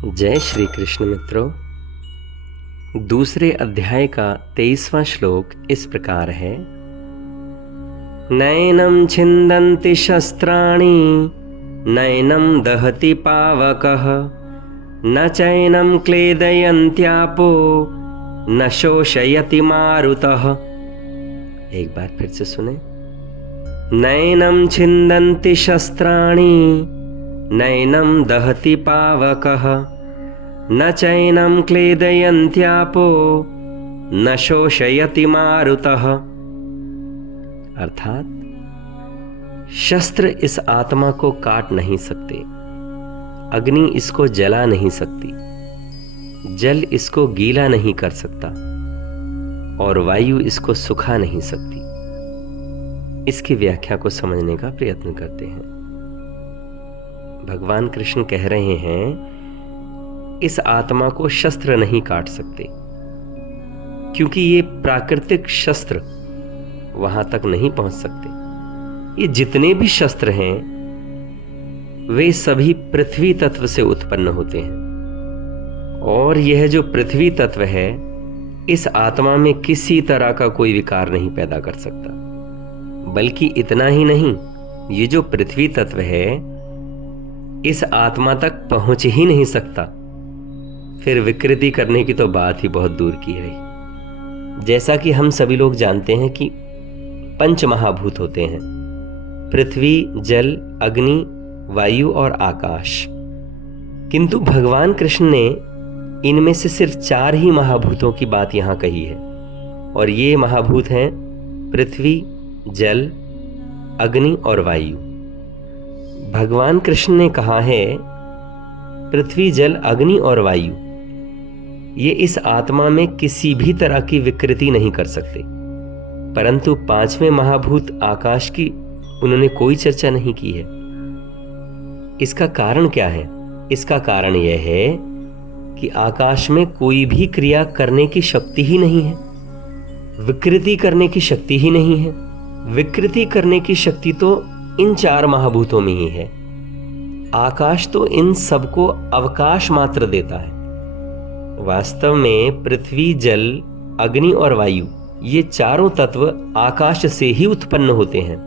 जय श्री कृष्ण मित्रों। दूसरे अध्याय का 23वां श्लोक इस प्रकार है। नैनं छिन्दन्ति शस्त्राणि नैनं दहति पावकः न चैनं क्लेदयन्त्यापो न शोषयति मारुतः। एक बार फिर से सुने। नैनं छिन्दन्ति शस्त्राणि नैनं दहति पावकः न चैनं क्लेदयन्त्यापो न शोषयति मारुतः। अर्थात शस्त्र इस आत्मा को काट नहीं सकते, अग्नि इसको जला नहीं सकती, जल इसको गीला नहीं कर सकता और वायु इसको सुखा नहीं सकती। इसकी व्याख्या को समझने का प्रयत्न करते हैं। भगवान कृष्ण कह रहे हैं इस आत्मा को शस्त्र नहीं काट सकते, क्योंकि ये प्राकृतिक शस्त्र वहां तक नहीं पहुंच सकते। ये जितने भी शस्त्र हैं वे सभी पृथ्वी तत्व से उत्पन्न होते हैं, और यह जो पृथ्वी तत्व है इस आत्मा में किसी तरह का कोई विकार नहीं पैदा कर सकता। बल्कि इतना ही नहीं, ये जो पृथ्वी तत्व है इस आत्मा तक पहुंच ही नहीं सकता, फिर विकृति करने की तो बात ही बहुत दूर की रही। जैसा कि हम सभी लोग जानते हैं कि 5 महाभूत होते हैं, पृथ्वी, जल, अग्नि, वायु और आकाश। किंतु भगवान कृष्ण ने इनमें से सिर्फ 4 ही महाभूतों की बात यहां कही है, और ये महाभूत हैं पृथ्वी, जल, अग्नि और वायु। भगवान कृष्ण ने कहा है पृथ्वी, जल, अग्नि और वायु ये इस आत्मा में किसी भी तरह की विकृति नहीं कर सकते, परंतु 5वें महाभूत आकाश की उन्होंने कोई चर्चा नहीं की है। इसका कारण क्या है? इसका कारण यह है कि आकाश में कोई भी क्रिया करने की शक्ति ही नहीं है, विकृति करने की शक्ति ही नहीं है। विकृति करने की शक्ति तो इन 4 महाभूतों में ही है। आकाश तो इन सबको अवकाश मात्र देता है। वास्तव में पृथ्वी, जल, अग्नि और वायु ये चारों तत्व आकाश से ही उत्पन्न होते हैं,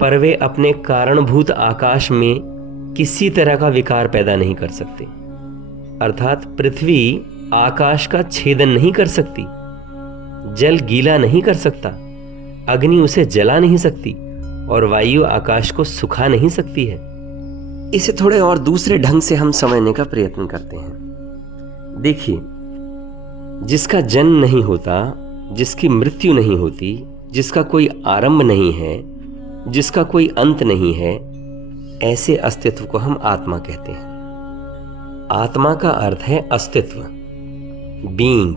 पर वे अपने कारणभूत आकाश में किसी तरह का विकार पैदा नहीं कर सकते। अर्थात पृथ्वी आकाश का छेदन नहीं कर सकती, जल गीला नहीं कर सकता, अग्नि उसे जला नहीं सकती और वायु आकाश को सुखा नहीं सकती है। इसे थोड़े और दूसरे ढंग से हम समझने का प्रयत्न करते हैं। देखिए, जिसका जन्म नहीं होता, जिसकी मृत्यु नहीं होती, जिसका कोई आरंभ नहीं है, जिसका कोई अंत नहीं है, ऐसे अस्तित्व को हम आत्मा कहते हैं। आत्मा का अर्थ है अस्तित्व, बीइंग।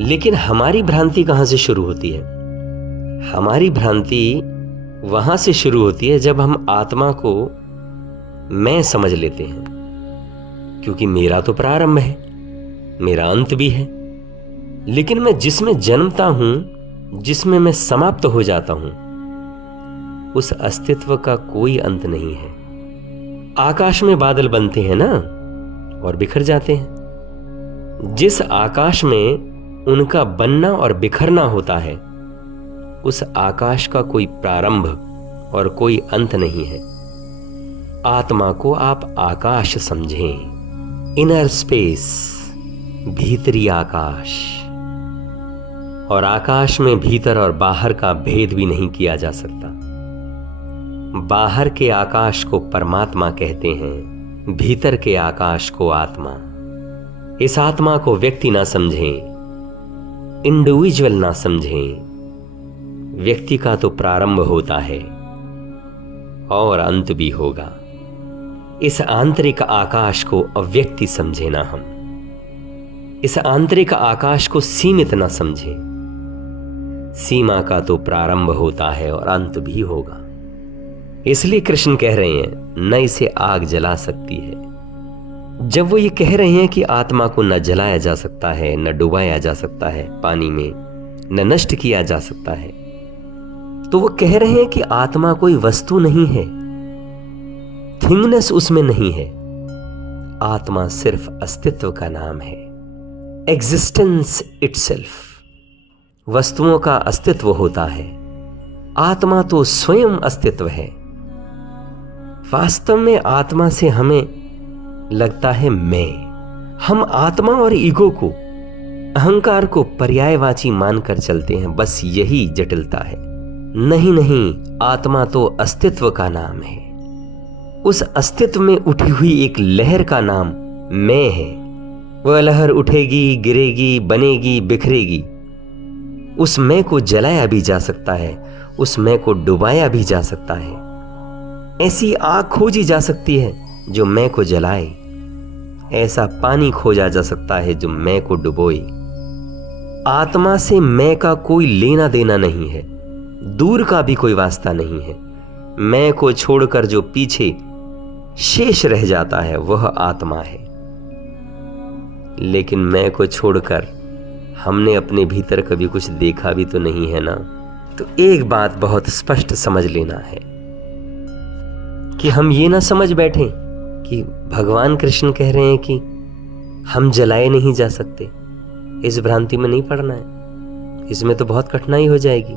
लेकिन हमारी भ्रांति कहां से शुरू होती है? हमारी भ्रांति वहां से शुरू होती है जब हम आत्मा को मैं समझ लेते हैं, क्योंकि मेरा तो प्रारंभ है, मेरा अंत भी है। लेकिन मैं जिसमें जन्मता हूं, जिसमें मैं समाप्त हो जाता हूं, उस अस्तित्व का कोई अंत नहीं है। आकाश में बादल बनते हैं ना और बिखर जाते हैं। जिस आकाश में उनका बनना और बिखरना होता है उस आकाश का कोई प्रारंभ और कोई अंत नहीं है। आत्मा को आप आकाश समझें, इनर स्पेस, भीतरी आकाश। और आकाश में भीतर और बाहर का भेद भी नहीं किया जा सकता। बाहर के आकाश को परमात्मा कहते हैं, भीतर के आकाश को आत्मा। इस आत्मा को व्यक्ति ना समझें, इंडिविजुअल ना समझें। व्यक्ति का तो प्रारंभ होता है और अंत भी होगा। इस आंतरिक आकाश को अव्यक्ति समझे ना हम, इस आंतरिक आकाश को सीमित ना समझे। सीमा का तो प्रारंभ होता है और अंत भी होगा। इसलिए कृष्ण कह रहे हैं न इसे आग जला सकती है। जब वो ये कह रहे हैं कि आत्मा को न जलाया जा सकता है, न डुबाया जा सकता है पानी में, न नष्ट किया जा सकता है, तो वो कह रहे हैं कि आत्मा कोई वस्तु नहीं है, थिंगनेस उसमें नहीं है। आत्मा सिर्फ अस्तित्व का नाम है, एग्जिस्टेंस इटसेल्फ। वस्तुओं का अस्तित्व होता है, आत्मा तो स्वयं अस्तित्व है। वास्तव में आत्मा से हमें लगता है मैं। हम आत्मा और ईगो को, अहंकार को पर्यायवाची मानकर चलते हैं, बस यही जटिलता है। नहीं नहीं, आत्मा तो अस्तित्व का नाम है। उस अस्तित्व में उठी हुई एक लहर का नाम मैं है। वह लहर उठेगी, गिरेगी, बनेगी, बिखरेगी। उस मैं को जलाया भी जा सकता है, उस मैं को डुबाया भी जा सकता है। ऐसी आग खोजी जा सकती है जो मैं को जलाए, ऐसा पानी खोजा जा सकता है जो मैं को डुबोए। आत्मा से मैं का कोई लेना देना नहीं है, दूर का भी कोई वास्ता नहीं है। मैं को छोड़कर जो पीछे शेष रह जाता है वह आत्मा है। लेकिन मैं को छोड़कर हमने अपने भीतर कभी कुछ देखा भी तो नहीं है ना। तो एक बात बहुत स्पष्ट समझ लेना है कि हम ये ना समझ बैठे कि भगवान कृष्ण कह रहे हैं कि हम जलाए नहीं जा सकते। इस भ्रांति में नहीं पड़ना है, इसमें तो बहुत कठिनाई हो जाएगी।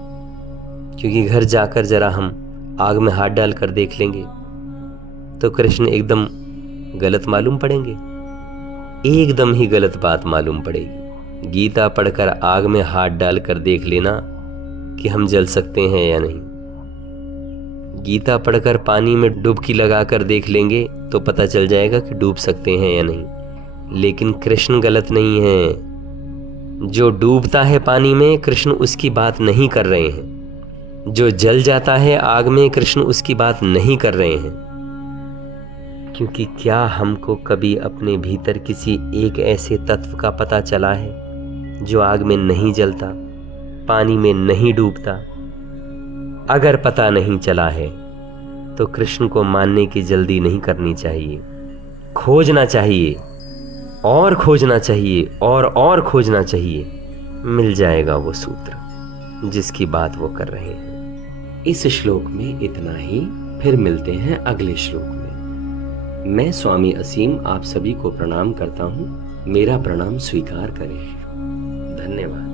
क्योंकि घर जाकर जरा हम आग में हाथ डालकर देख लेंगे तो कृष्ण एकदम गलत मालूम पड़ेंगे, एकदम ही गलत बात मालूम पड़ेगी। गीता पढ़कर आग में हाथ डालकर देख लेना कि हम जल सकते हैं या नहीं। गीता पढ़कर पानी में डुबकी लगाकर देख लेंगे तो पता चल जाएगा कि डूब सकते हैं या नहीं। लेकिन कृष्ण गलत नहीं है। जो डूबता है पानी में, कृष्ण उसकी बात नहीं कर रहे हैं। जो जल जाता है आग में, कृष्ण उसकी बात नहीं कर रहे हैं। क्योंकि क्या हमको कभी अपने भीतर किसी एक ऐसे तत्व का पता चला है जो आग में नहीं जलता, पानी में नहीं डूबता? अगर पता नहीं चला है तो कृष्ण को मानने की जल्दी नहीं करनी चाहिए। खोजना चाहिए और खोजना चाहिए और खोजना चाहिए। मिल जाएगा वो सूत्र जिसकी बात वो कर रहे हैं। इस श्लोक में इतना ही, फिर मिलते हैं अगले श्लोक में। मैं स्वामी असीम आप सभी को प्रणाम करता हूँ। मेरा प्रणाम स्वीकार करें। धन्यवाद।